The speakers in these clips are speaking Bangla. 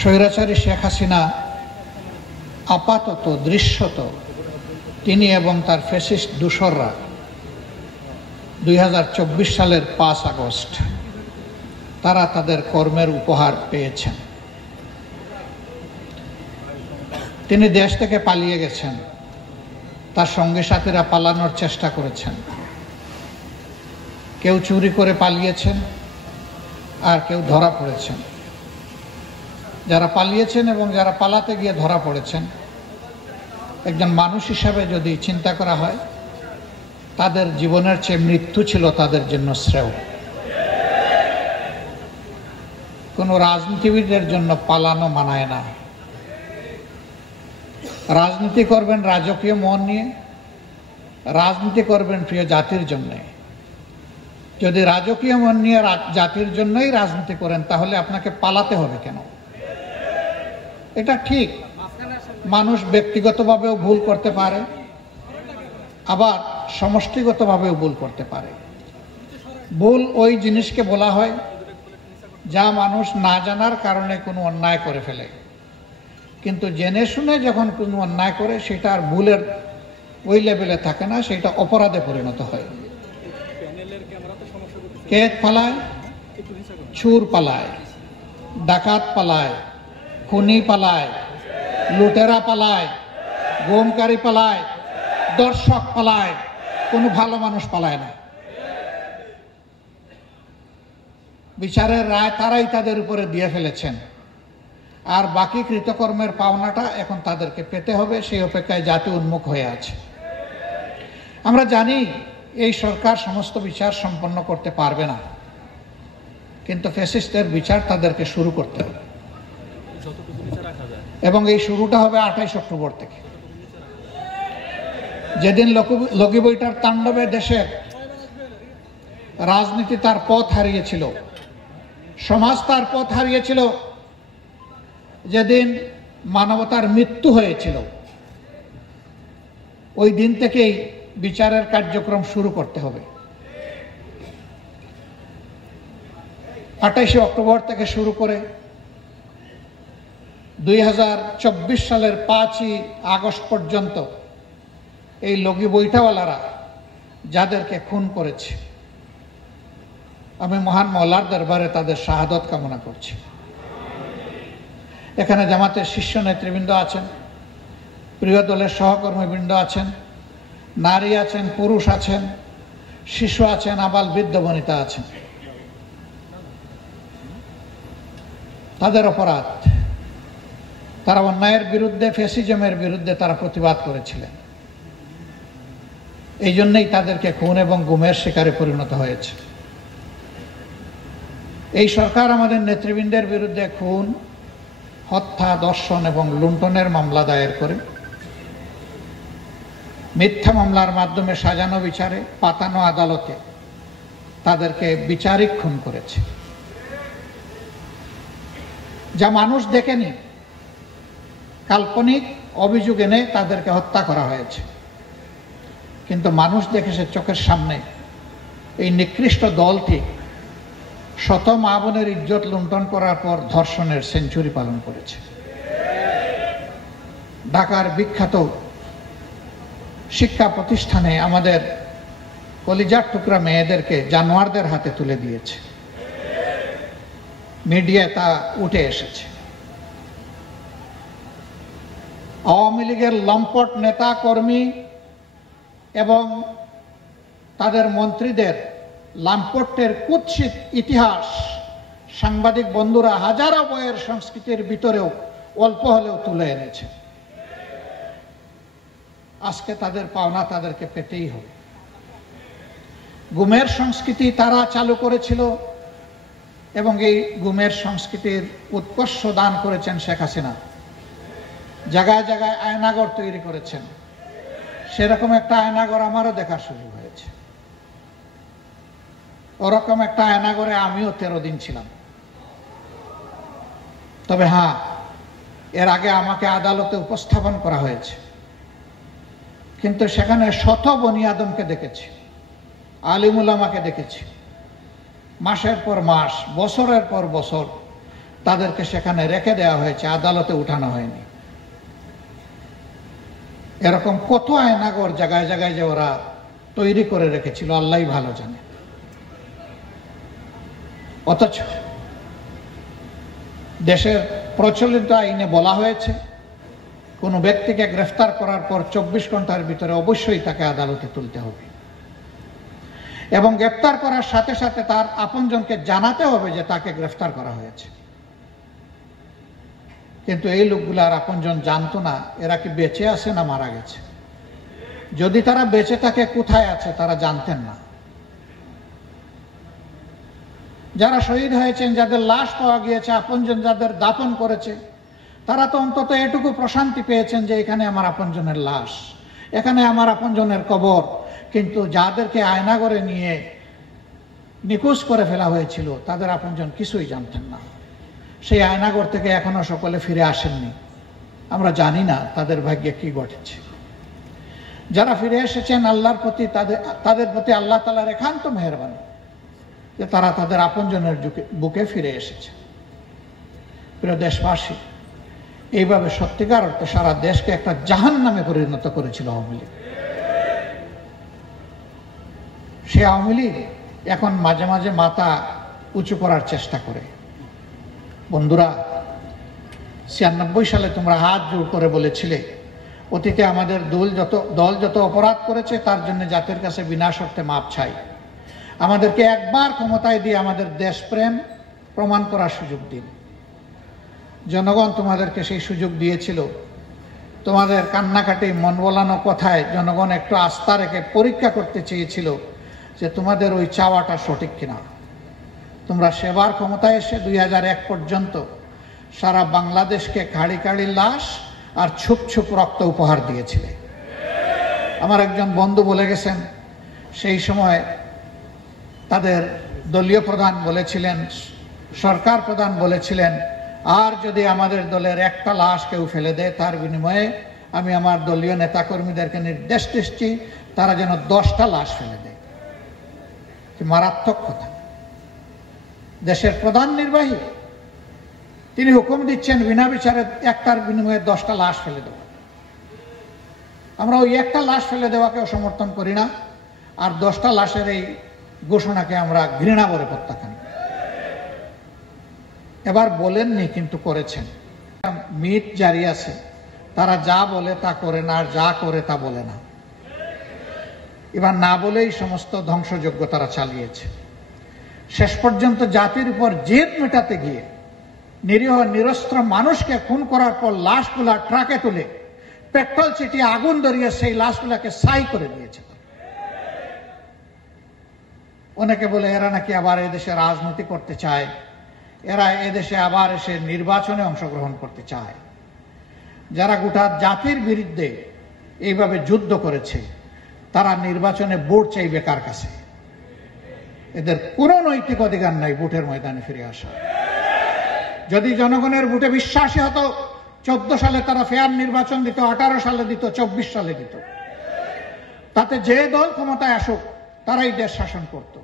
স্বৈরাচারী শেখ হাসিনা আপাতত দৃশ্যত তিনি এবং তার ফ্যাসিস্ট দূষররা 2024 সালের 5 আগস্ট তারা তাদের কর্মের উপহার পেয়েছেন। তিনি দেশ থেকে পালিয়ে গেছেন, তার সঙ্গী সাথীরা পালানোর চেষ্টা করেছেন। কেউ চুরি করে পালিয়েছেন আর কেউ ধরা পড়েছেন। যারা পালিয়েছেন এবং যারা পালাতে গিয়ে ধরা পড়েছেন, একজন মানুষ হিসাবে যদি চিন্তা করা হয়, তাদের জীবনের চেয়ে মৃত্যু ছিল তাদের জন্য শ্রেয়। কোনো রাজনীতিবিদের জন্য পালানো মানায় না। রাজনীতি করবেন রাজকীয় মন নিয়ে, রাজনীতি করবেন প্রিয় জাতির জন্য। যদি রাজকীয় মন নিয়ে জাতির জন্যই রাজনীতি করেন, তাহলে আপনাকে পালাতে হবে কেন? এটা ঠিক, মানুষ ব্যক্তিগতভাবেও ভুল করতে পারে, আবার সমষ্টিগতভাবেও ভুল করতে পারে। ভুল ওই জিনিসকে বলা হয় যা মানুষ না জানার কারণে কোনো অন্যায় করে ফেলে, কিন্তু জেনে শুনে যখন কোনো অন্যায় করে সেটা আর ভুলের ওই লেভেলে থাকে না, সেটা অপরাধে পরিণত হয়। কেত পালায়, চুর পালায়, ডাকাত পালায়, খুনি পালায়, লুটেরা পালায়, গোমকারী পালায়, দর্শক পালায়, কোনো ভালো মানুষ পালায় না। বিচারের রায় তারাই তাদের উপরে দিয়ে ফেলেছেন, আর বাকি কৃতকর্মের পাওনাটা এখন তাদেরকে পেতে হবে। সেই অপেক্ষায় জাতি উন্মুখ হয়ে আছে। আমরা জানি এই সরকার সমস্ত বিচার সম্পন্ন করতে পারবে না, কিন্তু ফ্যাসিস্টের বিচার তাদেরকে শুরু করতে হবে, এবং এই শুরুটা হবে 28 অক্টোবর থেকে, যেদিন লগি বইটার তাণ্ডবে দেশের রাজনীতি তার পথ হারিয়েছিল, সমাজ তার পথ হারিয়েছিল, যেদিন মানবতার মৃত্যু হয়েছিল, ওই দিন থেকেই বিচারের কার্যক্রম শুরু করতে হবে। 28 অক্টোবর থেকে শুরু করে 2024 সালের 5ই আগস্ট পর্যন্ত এই লগি বইটাওয়ালারা যাদেরকে খুন করেছে, আমি মহান মওলার দরবারে তাদের শাহাদত কামনা করছি। এখানে জামাতের শীর্ষ নেতৃবৃন্দ আছেন, প্রিয় দলের সহকর্মীবৃন্দ আছেন, নারী আছেন, পুরুষ আছেন, শিশু আছেন, আবাল বৃদ্ধ বনিতা আছেন। তাদের অপরাধ, তারা অন্যায়ের বিরুদ্ধে, ফ্যাসিজমের বিরুদ্ধে তারা প্রতিবাদ করেছিলেন। এই জন্যই তাদেরকে খুন এবং গুমের শিকারে পরিণত হয়েছে। এই সরকার আমাদের নেতৃবৃন্দের বিরুদ্ধে খুন, হত্যা, দর্শন এবং লুণ্ঠনের মামলা দায়ের করে মিথ্যা মামলার মাধ্যমে সাজানো বিচারে, পাতানো আদালতে তাদেরকে বিচারিক খুন করেছে, যা মানুষ দেখেনি। কাল্পনিক অভিযোগ এনে তাদেরকে হত্যা করা হয়েছে, কিন্তু মানুষ দেখেছে চোখের সামনে এই নিকৃষ্ট দলটি শত মা বোনের ইজ্জত লুণ্ঠন করার পর ধর্ষণের সেঞ্চুরি পালন করেছে। ঢাকার বিখ্যাত শিক্ষা প্রতিষ্ঠানে আমাদের কলিজার টুকরা মেয়েদেরকে জানোয়ারদের হাতে তুলে দিয়েছে। মিডিয়ায় তা উঠে এসেছে। আওয়ামী লীগের লম্পট নেতা কর্মী এবং তাদের মন্ত্রীদের লাম্পটের কুৎসিত ইতিহাস সাংবাদিক বন্ধুরা হাজারো বইয়ের সংস্কৃতির ভিতরেও অল্প হলেও তুলে এনেছে। আজকে তাদের পাওনা তাদেরকে পেতেই হবে। গুমের সংস্কৃতি তারা চালু করেছিল, এবং এই গুমের সংস্কৃতির উৎকর্ষ দান করেছেন শেখ হাসিনা। জায়গায় জায়গায় আয়নাঘর তৈরি করেছেন। সেরকম একটা আয়নাঘর আমারও দেখার সুযোগ হয়েছে। ওরকম একটা আয়নাঘরে আমিও 13 দিন ছিলাম। তবে হ্যাঁ, এর আগে আমাকে আদালতে উপস্থাপন করা হয়েছে, কিন্তু সেখানে শত বনি আদমকে দেখেছি, আলিম উলামাকে দেখেছি। মাসের পর মাস, বছরের পর বছর তাদেরকে সেখানে রেখে দেওয়া হয়েছে, আদালতে উঠানো হয়নি। এরকম কত আয়নাগর জায়গায় জায়গায় যে ওরা তৈরি করে রেখেছিল আল্লাহই ভালো জানে। অথচ দেশের প্রচলিত আইনে বলা হয়েছে কোনো ব্যক্তিকে গ্রেফতার করার পর 24 ঘন্টার ভিতরে অবশ্যই তাকে আদালতে তুলতে হবে এবং গ্রেফতার করার সাথে সাথে তার আপনজনকে জানাতে হবে যে তাকে গ্রেফতার করা হয়েছে। কিন্তু এই লোকগুলো আর আপনজন জানতো না এরা কি বেঁচে আছে না মারা গেছে। যদি তারা বেঁচে থাকে কোথায় আছে তারা জানতেন না। যারা শহীদ হয়েছেন, যাদের লাশ পাওয়া গিয়েছে, আপনজন যাদের দাফন করেছে, তারা তো অন্তত এটুকু প্রশান্তি পেয়েছেন যে এখানে আমার আপনজনের লাশ, এখানে আমার আপনজনের কবর। কিন্তু যাদেরকে আয়নাগরে নিয়ে নিখোঁজ করে ফেলা হয়েছিল তাদের আপনজন কিছুই জানতেন না। সেই আয়নাগর থেকে এখনো সকলে ফিরে আসেননি। আমরা জানি না তাদের ভাগ্যে কি ঘটেছে। যারা ফিরে এসেছেন আল্লাহর প্রতি, তাদের প্রতি আল্লাহ তাআলার একান্ত মেহেরবানি যে তারা তাদের আপনজনের বুকে ফিরে এসেছে। প্রিয় দেশবাসী, এইভাবে সত্যিকার অর্থে সারা দেশকে একটা জাহান্নামে পরিণত করেছিল আওয়ামী লীগ। সে আওয়ামী লীগ এখন মাঝে মাঝে মাথা উঁচু করার চেষ্টা করে। বন্ধুরা, 96 সালে তোমরা হাত জোড় করে বলেছিলে অতীতে আমাদের দল যত অপরাধ করেছে তার জন্য জাতির কাছে বিনা শর্তে মাপ চাই। আমাদেরকে একবার ক্ষমতায় দিয়ে আমাদের দেশপ্রেম প্রমাণ করার সুযোগ দিন। জনগণ তোমাদেরকে সেই সুযোগ দিয়েছিল। তোমাদের কান্নাকাটি মন বলানো কথায় জনগণ একটু আস্থা রেখে পরীক্ষা করতে চেয়েছিল যে তোমাদের ওই চাওয়াটা সঠিক কিনা। তোমরা সেবার ক্ষমতায় এসে 2001 পর্যন্ত সারা বাংলাদেশকে খাড়ি খাড়ি লাশ আর ছুপ ছুপ রক্ত উপহার দিয়েছিলে। আমার একজন বন্ধু বলে গেছেন সেই সময় তাদের দলীয় প্রধান বলেছিলেন, সরকার প্রধান বলেছিলেন, আর যদি আমাদের দলের একটা লাশ কেউ ফেলে দেয় তার বিনিময়ে আমি আমার দলীয় নেতাকর্মীদেরকে নির্দেশ দিচ্ছি তারা যেন 10টা লাশ ফেলে দেয়। কি মারাত্মক কথা! দেশের প্রধান নির্বাহী তিনি হুকুম দিচ্ছেন বিনা বিচারে একটার বিনিময়ে 10টা লাশ ফেলে দেব। আমরা ওই একটা লাশ ফেলে দেওয়াকেও সমর্থন করি না, আর 10টা লাশের এই ঘোষণাকে আমরা ঘৃণা করে প্রত্যাখ্যান। এবার বলেননি কিন্তু করেছেন। মিথ জারি আছে, তারা যা বলে তা করে না, আর যা করে তা বলে না। এবার না বলেই সমস্ত ধ্বংসযজ্ঞ তারা চালিয়েছে। শেষ পর্যন্ত জাতির উপর জেদ মেটাতে গিয়ে নিরীহ নিরস্ত্র মানুষকে খুন করার পর লাশগুলা ট্রাকে তুলে পেট্রোল ছিটিয়ে আগুন ধরিয়ে সেই লাশগুলাকে ছাই করে দিয়েছে। অনেকে বলে এরা নাকি আবার এদেশে রাজনীতি করতে চায়, এরা এদেশে আবার এসে নির্বাচনে অংশগ্রহণ করতে চায়। যারা গোটা জাতির বিরুদ্ধে এইভাবে যুদ্ধ করেছে তারা নির্বাচনে ভোট চাইবে কার কাছে? এদের কোনো নৈতিক অধিকার নাই ভোটের ময়দানে ফিরে আসা। যদি জনগণের ভোটে বিশ্বাসী হতো 14 সালে তারা ফেয়ার নির্বাচন দিত, 18 সালে দিত, 24 সালে দিত। তাতে যে দল ক্ষমতায় আসুক তারাই দেশ শাসন করত।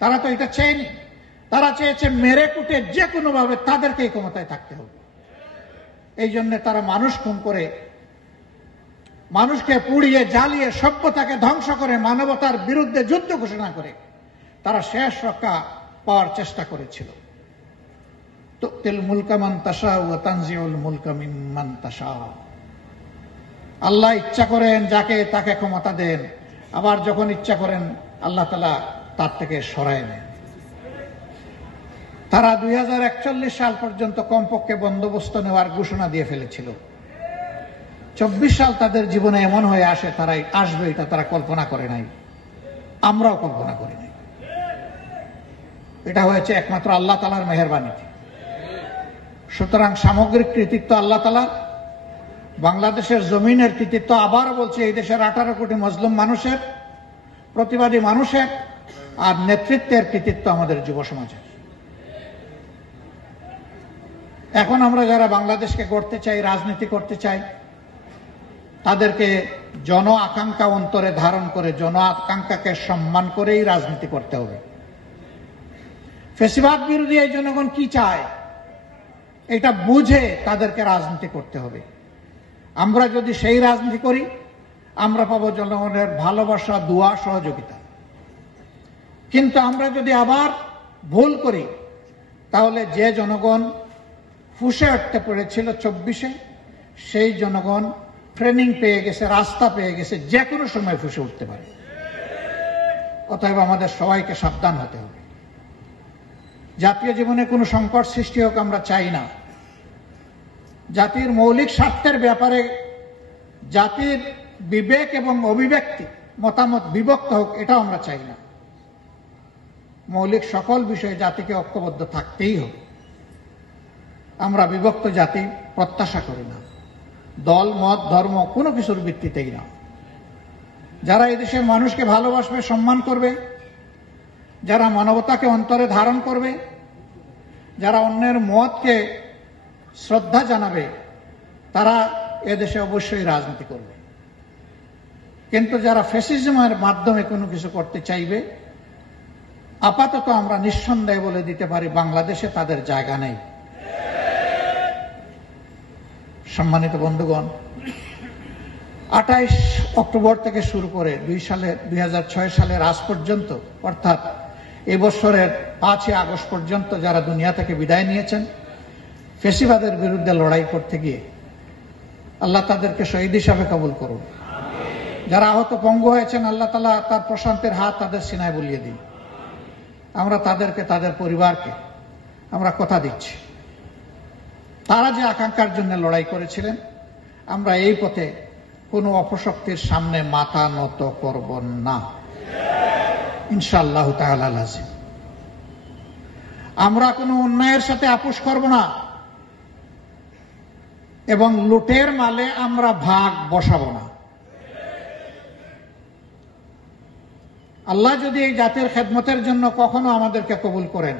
তারা তো এটা চেয়নি। তারা চেয়েছে মেরে কুটে যে কোনো ভাবে তাদেরকেই ক্ষমতায় থাকতে হবে। এই জন্য তারা মানুষ খুন করে, মানুষকে পুড়িয়ে জ্বালিয়ে সভ্যতাকে ধ্বংস করে, মানবতার বিরুদ্ধে যুদ্ধ ঘোষণা করে তারা শেষ রক্ষা পাওয়ার চেষ্টা করেছিল। তুতিল মুলকা মান তাশাউ ওয়া তানজিউল মুলকা মিম্মান তাশাউ। আল্লাহ ইচ্ছা করেন যাকে তাকে ক্ষমতা দেন, আবার যখন ইচ্ছা করেন আল্লাহ তাআলা তার থেকে সরায় নেন। তারা 2041 সাল পর্যন্ত কমপক্ষে বন্দোবস্ত নেওয়ার ঘোষণা দিয়ে ফেলেছিল। 24 সাল তাদের জীবনে এমন হয়ে আসে তারাই আসবে এটা তারা কল্পনা করে নাই, আমরাও কল্পনা করি নাই। এটা হয়েছে একমাত্র আল্লাহ তাআলার মেহেরবানিতে। সুতরাং সামগ্রিক কৃতিত্ব আল্লাহ তাআলার, বাংলাদেশের জমিনের কৃতিত্ব আবার বলছে এই দেশের 18 কোটি মজলুম মানুষের, প্রতিবাদী মানুষের, আর নেতৃত্বের কৃতিত্ব আমাদের যুব সমাজের। এখন আমরা যারা বাংলাদেশকে গড়তে চাই, রাজনীতি করতে চাই, তাদেরকে জন আকাঙ্ক্ষা অন্তরে ধারণ করে জন আকাঙ্ক্ষাকে সম্মান করেই রাজনীতি করতে হবে। ফ্যাসিবাদ বিরোধী এই জনগণ কি চায়? এটা বুঝে তাদেরকে রাজনীতি করতে হবে। আমরা যদি সেই রাজনীতি করি, আমরা পাবো জনগণের ভালোবাসা, দোয়া, সহযোগিতা। কিন্তু আমরা যদি আবার ভুল করি, তাহলে যে জনগণ ফুঁসে উঠতে পড়েছিল 24-এ, সেই জনগণ ট্রেনিং পেয়ে গেছে, রাস্তা পেয়ে গেছে, যে কোনো সময় ফুঁসে উঠতে পারে। অতএব আমাদের সবাইকে সাবধান হতে হবে। জাতীয় জীবনে কোনো সংকট সৃষ্টি হোক আমরা চাই না। জাতির মৌলিক স্বার্থের ব্যাপারে জাতির বিবেক এবং অভিব্যক্তি মতামত বিভক্ত হোক, এটাও আমরা চাই না। মৌলিক সকল বিষয়ে জাতিকে ঐক্যবদ্ধ থাকতেই হবে। আমরা বিভক্ত জাতি প্রত্যাশা করি না, দল, মত, ধর্ম কোনো কিছুর ভিত্তিতেই না। যারা এই দেশের মানুষকে ভালোবাসবে, সম্মান করবে, যারা মানবতাকে অন্তরে ধারণ করবে, যারা অন্যের মতকে শ্রদ্ধা জানাবে, তারা এদেশে অবশ্যই রাজনীতি করবে। কিন্তু যারা ফ্যাসিজমের মাধ্যমে কোনো কিছু করতে চাইবে, আপাতত আমরা নিঃসন্দেহে বলে দিতে পারি, বাংলাদেশে তাদের জায়গা নেই। সম্মানিত বন্ধুগণ, 28 অক্টোবর থেকে শুরু করে 2006 সালের আজ পর্যন্ত, অর্থাৎ এবছরের 5 আগস্ট পর্যন্ত যারা দুনিয়া থেকে বিদায় নিয়েছেন ফ্যাসিবাদের বিরুদ্ধে লড়াই করতে গিয়ে, আল্লাহ তাদেরকে শহীদ হিসাবে কবুল করুন। যারা আহত পঙ্গু হয়েছেন, আল্লাহ তাআলা তার প্রশান্তির হাত তাদের সিনায় বুলিয়ে দিন। আমরা তাদেরকে, তাদের পরিবারকে আমরা কথা দিচ্ছি, তারা যে আকাঙ্ক্ষার জন্য লড়াই করেছিলেন, আমরা এই পথে কোনো অপশক্তির সামনে মাথা নত করব না, ইনশাআল্লাহ তাআলা লাজিম। আমরা কোনো অন্যায়ের সাথে আপোষ করব না এবং লুটের মালে আমরা ভাগ বসাবো না। আল্লাহ যদি এই জাতির খেদমতের জন্য কখনো আমাদেরকে কবুল করেন,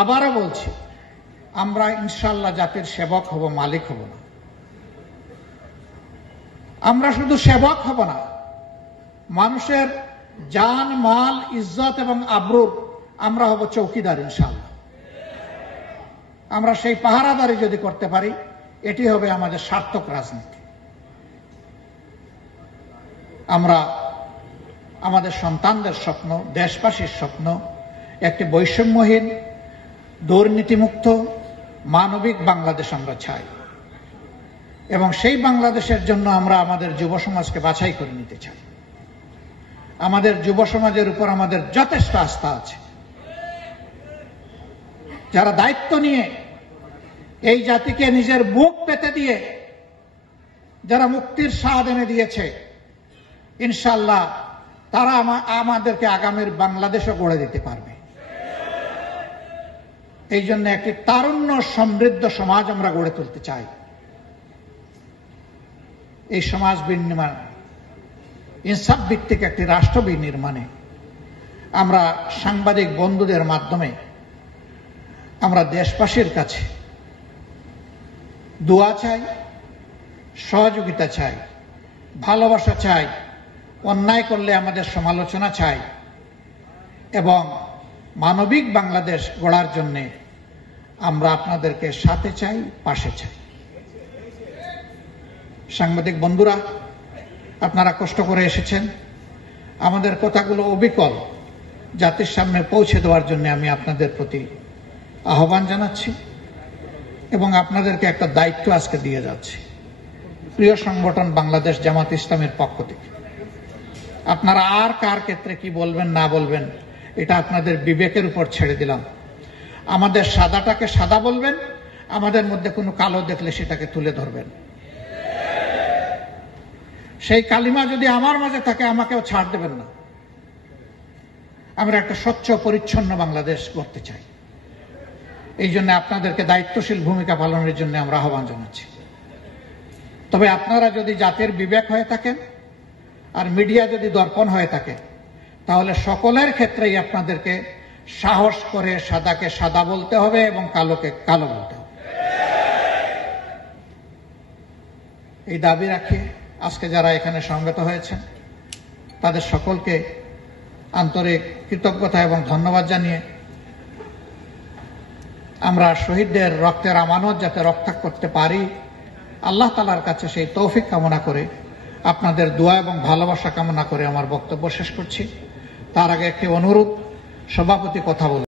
আবারও বলছি, আমরা ইনশাআল্লাহ জাতির সেবক হব, মালিক হব না। আমরা শুধু সেবক হব না, মানুষের জান, মাল, ইজ্জত এবং আবরুর আমরা হব চৌকিদার ইনশাআল্লাহ। আমরা সেই পাহারাদারি যদি করতে পারি, এটি হবে আমাদের সার্থক রাজনীতি। আমরা আমাদের সন্তানদের স্বপ্ন, দেশবাসীর স্বপ্ন একটি বৈষম্যহীন, দুর্নীতিমুক্ত, মানবিক বাংলাদেশ আমরা চাই এবং সেই বাংলাদেশের জন্য আমরা আমাদের যুব সমাজকে বাছাই করে নিতে চাই। আমাদের যুব সমাজের উপর আমাদের যথেষ্ট আস্থা আছে। যারা দায়িত্ব নিয়ে এই জাতিকে নিজের বুক পেতে দিয়ে যারা মুক্তির স্বাদ এনে দিয়েছে, ইনশাআল্লাহ তারা আমাদেরকে আগামীর বাংলাদেশও গড়ে দিতে পারবে। এই জন্য একটি তারুণ্য সমৃদ্ধ সমাজ আমরা গড়ে তুলতে চাই। এই সমাজ বিনির্মাণ, ইনসাফ ভিত্তিক একটি রাষ্ট্র বিনির্মাণে আমরা সাংবাদিক বন্ধুদের মাধ্যমে আমরা দেশবাসীর কাছে দোয়া চাই, সহযোগিতা চাই, ভালোবাসা চাই, অন্যায় করলে আমাদের সমালোচনা চাই এবং মানবিক বাংলাদেশ গড়ার জন্য আমরা আপনাদেরকে সাথে চাই, পাশে চাই। সাংবাদিক বন্ধুরা, আপনারা কষ্ট করে এসেছেন, আমাদের কথাগুলো অবিকল জাতির সামনে পৌঁছে দেওয়ার জন্য আমি আপনাদের প্রতি আহ্বান জানাচ্ছি এবং আপনাদেরকে একটা দায়িত্ব আজকে দিয়ে যাচ্ছি। প্রিয় সংগঠন বাংলাদেশ জামাত ইসলামের পক্ষ থেকে আপনারা আর কার ক্ষেত্রে কি বলবেন না বলবেন, এটা আপনাদের বিবেকের উপর ছেড়ে দিলাম। আমাদের সাদাটাকে সাদা বলবেন, আমাদের মধ্যে কোনো কালো দেখলে সেটাকে তুলে ধরবেন। সেই কালিমা যদি আমার মাঝে থাকে, আমাকেও ছাড় দেবেন না। আমরা একটা স্বচ্ছ পরিচ্ছন্ন বাংলাদেশ করতে চাই। এই জন্য আপনাদেরকে দায়িত্বশীল ভূমিকা পালনের জন্য আমরা আহ্বান জানাচ্ছি। তবে আপনারা যদি জাতির বিবেক হয়ে থাকেন আর মিডিয়া যদি দর্পণ হয়ে থাকে, তাহলে সকলের ক্ষেত্রেই আপনাদেরকে সাহস করে সাদাকে সাদা বলতে হবে এবং কালোকে কালো বলতে হবে। এই দাবি রাখি আজকে যারা এখানে সমবেত হয়েছেন তাদের সকলকে আন্তরিক কৃতজ্ঞতা এবং ধন্যবাদ জানিয়ে আমরা শহীদদের রক্তের আমানত যাতে রক্ষা করতে পারি, আল্লাহ তাআলার কাছে সেই তৌফিক কামনা করে, আপনাদের দোয়া এবং ভালোবাসা কামনা করে আমার বক্তব্য শেষ করছি। তার আগে একটি অনুরোধ, সভাপতি কথা বলুন।